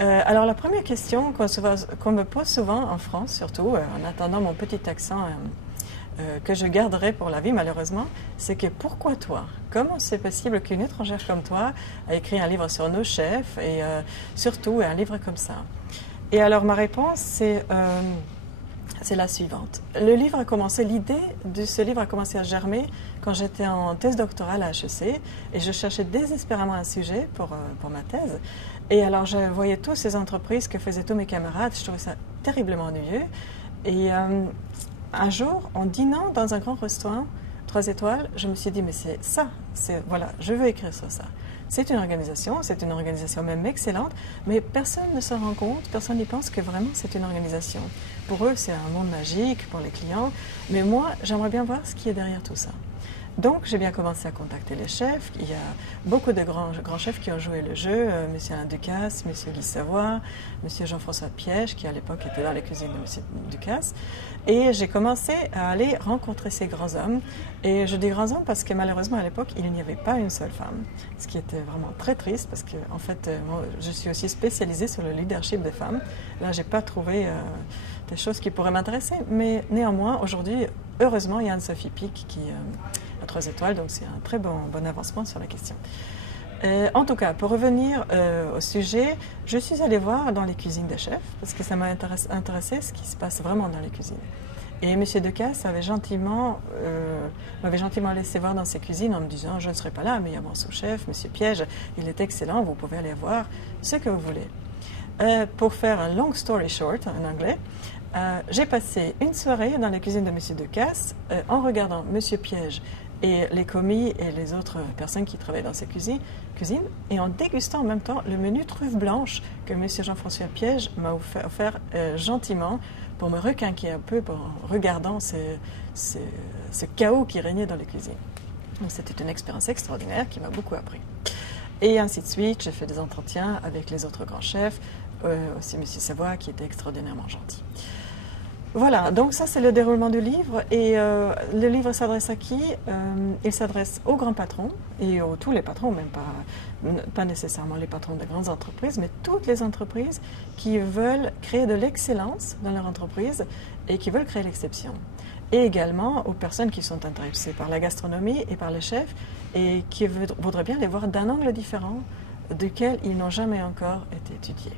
Alors la première question qu'on me pose souvent en France, surtout en attendant mon petit accent que je garderai pour la vie malheureusement, c'est que pourquoi toi? Comment c'est possible qu'une étrangère comme toi a écrit un livre sur nos chefs et surtout un livre comme ça? Et alors ma réponse c'est la suivante. L'idée de ce livre a commencé à germer quand j'étais en thèse doctorale à HEC et je cherchais désespérément un sujet pour ma thèse. Et alors je voyais toutes ces entreprises que faisaient tous mes camarades, je trouvais ça terriblement ennuyeux. Et un jour, en dînant dans un grand restaurant, 3 étoiles, je me suis dit, mais c'est ça, voilà, je veux écrire sur ça. C'est une organisation même excellente, mais personne ne s'en rend compte, personne n'y pense que vraiment c'est une organisation. Pour eux, c'est un monde magique, pour les clients, mais moi, j'aimerais bien voir ce qui est derrière tout ça. Donc, j'ai bien commencé à contacter les chefs. Il y a beaucoup de grands chefs qui ont joué le jeu. Monsieur Alain Ducasse, Monsieur Guy Savoy, Monsieur Jean-François Piège, qui à l'époque était dans les cuisines de Monsieur Ducasse. Et j'ai commencé à aller rencontrer ces grands hommes. Et je dis grands hommes parce que malheureusement, à l'époque, il n'y avait pas une seule femme. Ce qui était vraiment très triste parce que, en fait, moi, je suis aussi spécialisée sur le leadership des femmes. Là, j'ai pas trouvé des choses qui pourraient m'intéresser. Mais néanmoins, aujourd'hui, heureusement, il y a Anne-Sophie Pic qui à 3 étoiles, donc c'est un très bon avancement sur la question. En tout cas, pour revenir au sujet, je suis allée voir dans les cuisines des chefs, parce que ça m'a intéressé ce qui se passe vraiment dans les cuisines. Et M. Decasse m'avait gentiment laissé voir dans ses cuisines en me disant « Je ne serai pas là, mais il y a mon sous-chef, M. Piège, il est excellent, vous pouvez aller voir ce que vous voulez. » Pour faire un long story short en anglais, j'ai passé une soirée dans les cuisines de M. Decasse en regardant M. Piège et les commis et les autres personnes qui travaillent dans ces cuisines et en dégustant en même temps le menu truffe blanche que M. Jean-François Piège m'a offert gentiment pour me requinquer un peu en regardant ce chaos qui régnait dans les cuisines. Donc c'était une expérience extraordinaire qui m'a beaucoup appris. Et ainsi de suite, j'ai fait des entretiens avec les autres grands chefs, aussi M. Savoy qui était extraordinairement gentil. Voilà, donc ça c'est le déroulement du livre. Et le livre s'adresse à qui? Il s'adresse aux grands patrons et à tous les patrons, même pas nécessairement les patrons de grandes entreprises, mais toutes les entreprises qui veulent créer de l'excellence dans leur entreprise et qui veulent créer l'exception. Et également aux personnes qui sont intéressées par la gastronomie et par les chefs et qui voudraient bien les voir d'un angle différent duquel ils n'ont jamais encore été étudiés.